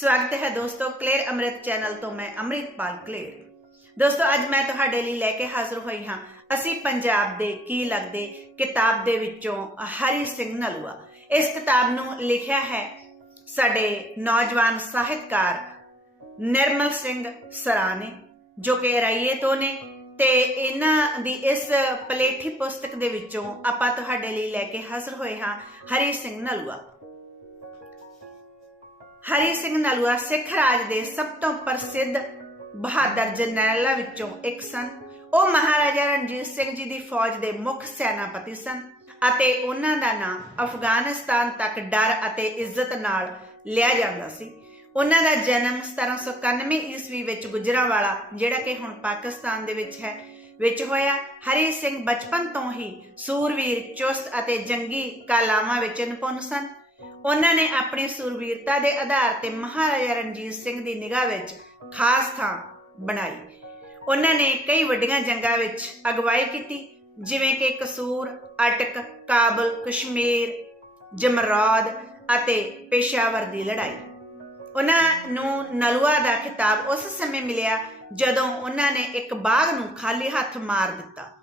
ਸਵਾਗਤ ਹੈ ਦੋਸਤੋ ਕਲੇਰ ਅੰਮ੍ਰਿਤ ਚੈਨਲ ਤੋਂ ਮੈਂ ਅੰਮ੍ਰਿਤਪਾਲ ਕਲੇਰ। ਦੋਸਤੋ, ਅੱਜ ਮੈਂ ਤੁਹਾਡੇ ਲਈ ਲੈ ਕੇ ਹਾਜ਼ਰ ਹੋਈ ਹਾਂ। ਅਸੀਂ ਪੰਜਾਬ ਦੇ ਕੀ ਲੱਗਦੇ ਕਿਤਾਬ ਦੇ ਵਿੱਚੋਂ ਹਰੀ ਸਿੰਘ ਨਲੂਆ। ਇਸ ਕਿਤਾਬ ਨੂੰ ਲਿਖਿਆ ਹੈ ਸਾਡੇ ਨੌਜਵਾਨ ਸਾਹਿਤਕਾਰ ਨਿਰਮਲ ਸਿੰਘ ਸਰਾ ਨੇ ਜੋ ਕਿ ਰਾਈਏ ਤੋਂ ਨੇ। ਤੇ ਇਹਨਾਂ ਦੀ ਇਸ ਪਲੇਠੀ ਪੁਸਤਕ ਦੇ ਵਿੱਚੋਂ ਆਪਾਂ ਤੁਹਾਡੇ ਲਈ ਲੈ ਕੇ ਹਾਜ਼ਰ ਹੋਏ ਹਾਂ ਹਰੀ ਸਿੰਘ ਨਲੂਆ। ਹਰੀ ਸਿੰਘ ਨਲੂਆ ਸਿੱਖ ਰਾਜ ਦੇ ਸਭ ਤੋਂ ਪ੍ਰਸਿੱਧ ਬਹਾਦਰ ਜਰਨੈਲਾਂ ਵਿੱਚੋਂ ਇੱਕ ਸਨ। ਉਹ ਮਹਾਰਾਜਾ ਰਣਜੀਤ ਸਿੰਘ ਜੀ ਦੀ ਫੌਜ ਦੇ ਮੁੱਖ ਸੈਨਾਪਤੀ ਸਨ ਅਤੇ ਉਹਨਾਂ ਦਾ ਨਾਮ ਅਫਗਾਨਿਸਤਾਨ ਤੱਕ ਡਰ ਅਤੇ ਇੱਜ਼ਤ ਨਾਲ ਲਿਆ ਜਾਂਦਾ ਸੀ। ਉਹਨਾਂ ਦਾ ਜਨਮ 1791 ਈਸਵੀ ਵਿੱਚ ਗੁਜਰਾਂਵਾਲਾ, ਜਿਹੜਾ ਕਿ ਹੁਣ ਪਾਕਿਸਤਾਨ ਦੇ ਵਿੱਚ ਹੈ, ਵਿੱਚ ਹੋਇਆ। ਹਰੀ ਸਿੰਘ ਬਚਪਨ ਤੋਂ ਹੀ ਸੂਰਵੀਰ ਚੁਸਤ ਅਤੇ ਜੰਗੀ ਕਾਲਾਵਾਂ ਵਿੱਚ ਨਿਪੁੰਨ ਸਨ। ਉਹਨਾਂ ਨੇ ਆਪਣੀ ਸੂਰਵੀਰਤਾ ਦੇ ਆਧਾਰ ਤੇ ਮਹਾਰਾਜਾ ਰਣਜੀਤ ਸਿੰਘ ਦੀ ਨਿਗਾਹ ਵਿੱਚ ਖਾਸ ਥਾਂ ਬਣਾਈ। ਉਹਨਾਂ ਨੇ ਕਈ ਵੱਡੀਆਂ ਜੰਗਾਂ ਵਿੱਚ ਅਗਵਾਈ ਕੀਤੀ, ਜਿਵੇਂ ਕਿ ਕਸੂਰ, ਅਟਕ, ਕਾਬਲ, ਕਸ਼ਮੀਰ, ਜਮਰਾਦ ਅਤੇ ਪੇਸ਼ਾਵਰ ਦੀ ਲੜਾਈ। ਉਹਨਾਂ ਨੂੰ ਨਲੂਆ ਦਾ ਖਿਤਾਬ ਉਸ ਸਮੇਂ ਮਿਲਿਆ ਜਦੋਂ ਉਹਨਾਂ ਨੇ ਇੱਕ ਬਾਗ ਨੂੰ ਖਾਲੀ ਹੱਥ ਮਾਰ ਦਿੱਤਾ।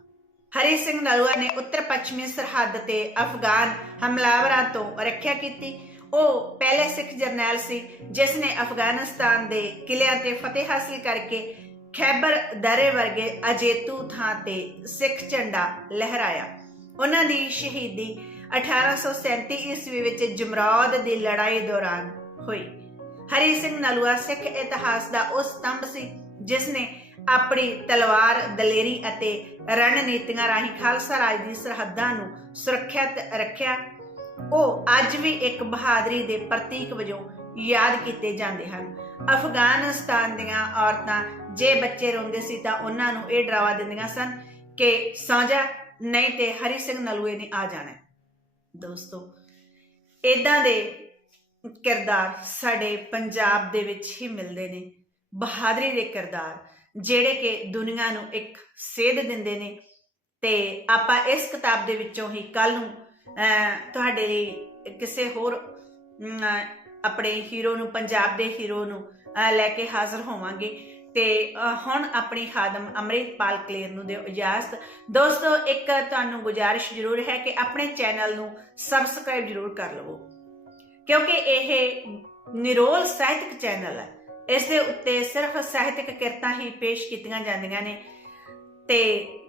ਹਰੀ ਸਿੰਘ ਨਲੂਆ ਨੇ ਉੱਤਰ ਪੱਛਮੀ ਸਰਹੱਦ ਤੇ ਅਫਗਾਨ ਹਮਲਾਵਰਾਂ ਤੋਂ ਰੱਖਿਆ ਕੀਤੀ। ਉਹ ਪਹਿਲੇ ਸਿੱਖ ਜਰਨੈਲ ਸੀ, ਜਿਸ ਨੇ ਅਫਗਾਨਿਸਤਾਨ ਦੇ ਕਿਲਿਆਂ ਤੇ ਫਤਿਹ ਹਾਸਲ ਕਰਕੇ ਖੈਬਰ ਦਰੇ ਵਰਗੇ ਅਜੇਤੂ ਥਾਂ ਤੇ ਸਿੱਖ ਝੰਡਾ ਲਹਿਰਾਇਆ। ਉਹਨਾਂ ਦੀ ਸ਼ਹੀਦੀ 1837 ਈਸਵੀ ਵਿੱਚ ਜਮਰੌਦ ਦੀ ਲੜਾਈ ਦੌਰਾਨ ਹੋਈ। ਹਰੀ ਸਿੰਘ ਨਲੂਆ ਸਿੱਖ ਇਤਿਹਾਸ ਦਾ ਉਹ ਸਤੰਭ ਸੀ ਜਿਸ ਨੇ ਆਪਣੀ ਤਲਵਾਰ, ਦਲੇਰੀ ਅਤੇ ਰਣਨੀਤੀਆਂ ਰਾਹੀਂ ਖਾਲਸਾ ਰਾਜ ਦੀ ਸਰਹੱਦਾਂ ਨੂੰ ਸੁਰੱਖਿਅਤ ਰੱਖਿਆ, ਉਹ ਅੱਜ ਵੀ ਇੱਕ ਬਹਾਦਰੀ ਦੇ ਪ੍ਰਤੀਕ ਵਜੋਂ ਯਾਦ ਕੀਤੇ ਜਾਂਦੇ ਹਨ। ਅਫਗਾਨਿਸਤਾਨ ਦੀਆਂ ਔਰਤਾਂ ਜੇ ਬੱਚੇ ਰੋਂਦੇ ਸੀ ਤਾਂ ਉਹਨਾਂ ਨੂੰ ਇਹ ਡਰਾਵਾ ਦਿੰਦੀਆਂ ਸਨ ਕਿ ਸੌਂ ਨਹੀਂ ਤੇ ਹਰੀ ਸਿੰਘ ਨਲੂਏ ਨੇ ਆ ਜਾਣਾ ਦੋਸਤੋ ਇਦਾਂ ਦੇ ਕਿਰਦਾਰ ਸਾਡੇ ਪੰਜਾਬ ਦੇ ਵਿੱਚ ਹੀ ਮਿਲਦੇ ਨੇ। ਬਹਾਦਰੀ ਦੇ ਕਿਰਦਾਰ ਜਿਹੜੇ ਕਿ ਦੁਨੀਆ ਨੂੰ ਇੱਕ ਸੇਧ ਦਿੰਦੇ ਨੇ। ਤੇ ਆਪਾਂ ਇਸ ਕਿਤਾਬ ਦੇ ਵਿੱਚੋਂ ਹੀ ਕੱਲ ਨੂੰ ਅਹ, ਤੁਹਾਡੇ ਲਈ ਕਿਸੇ ਹੋਰ ਆਪਣੇ ਹੀਰੋ ਨੂੰ ਪੰਜਾਬ ਦੇ ਹੀਰੋ ਨੂੰ ਲੈ ਕੇ ਹਾਜ਼ਰ ਹੋਵਾਂਗੇ। ਤੇ ਹੁਣ ਆਪਣੀ ਖਾਦਮ ਅੰਮ੍ਰਿਤਪਾਲ ਕਲੇਰ ਨੂੰ ਦਿਓ ਇਜਾਜ਼ਤ। ਦੋਸਤੋ ਇੱਕ ਤੁਹਾਨੂੰ ਗੁਜ਼ਾਰਿਸ਼ ਜ਼ਰੂਰ ਹੈ ਕਿ ਆਪਣੇ ਚੈਨਲ ਨੂੰ ਸਬਸਕ੍ਰਾਈਬ ਜ਼ਰੂਰ ਕਰ ਲਵੋ। ਕਿਉਂਕਿ ਇਹ ਨਿਰੋਲ ਸਾਹਿਤਕ ਚੈਨਲ ਹੈ। ਇਸ ਦੇ ਉੱਤੇ ਸਿਰਫ ਸਾਹਿਤਿਕ ਕਿਰਤਾਂ ਹੀ ਪੇਸ਼ ਕੀਤੀਆਂ ਜਾਂਦੀਆਂ ਨੇ। ਤੇ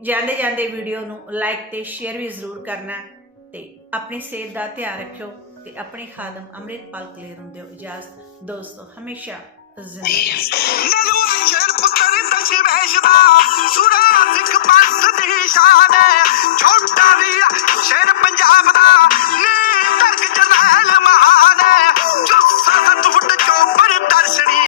ਜਾਂਦੇ ਜਾਂਦੇ ਵੀਡੀਓ ਨੂੰ ਲਾਈਕ ਤੇ ਸ਼ੇਅਰ ਵੀ ਜ਼ਰੂਰ ਕਰਨਾ ਤੇ ਆਪਣੀ ਸਿਹਤ ਦਾ ਧਿਆਨ ਰੱਖਿਓ ਤੇ ਆਪਣੀ ਖਾਦਮ ਅੰਮ੍ਰਿਤਪਾਲ ਕਲੇਰ ਨੂੰ ਦਿਓ ਇਜਾਜ਼ਤ। ਦੋਸਤੋ, ਹਮੇਸ਼ਾ ਜ਼ਿੰਦਾਬਾਦ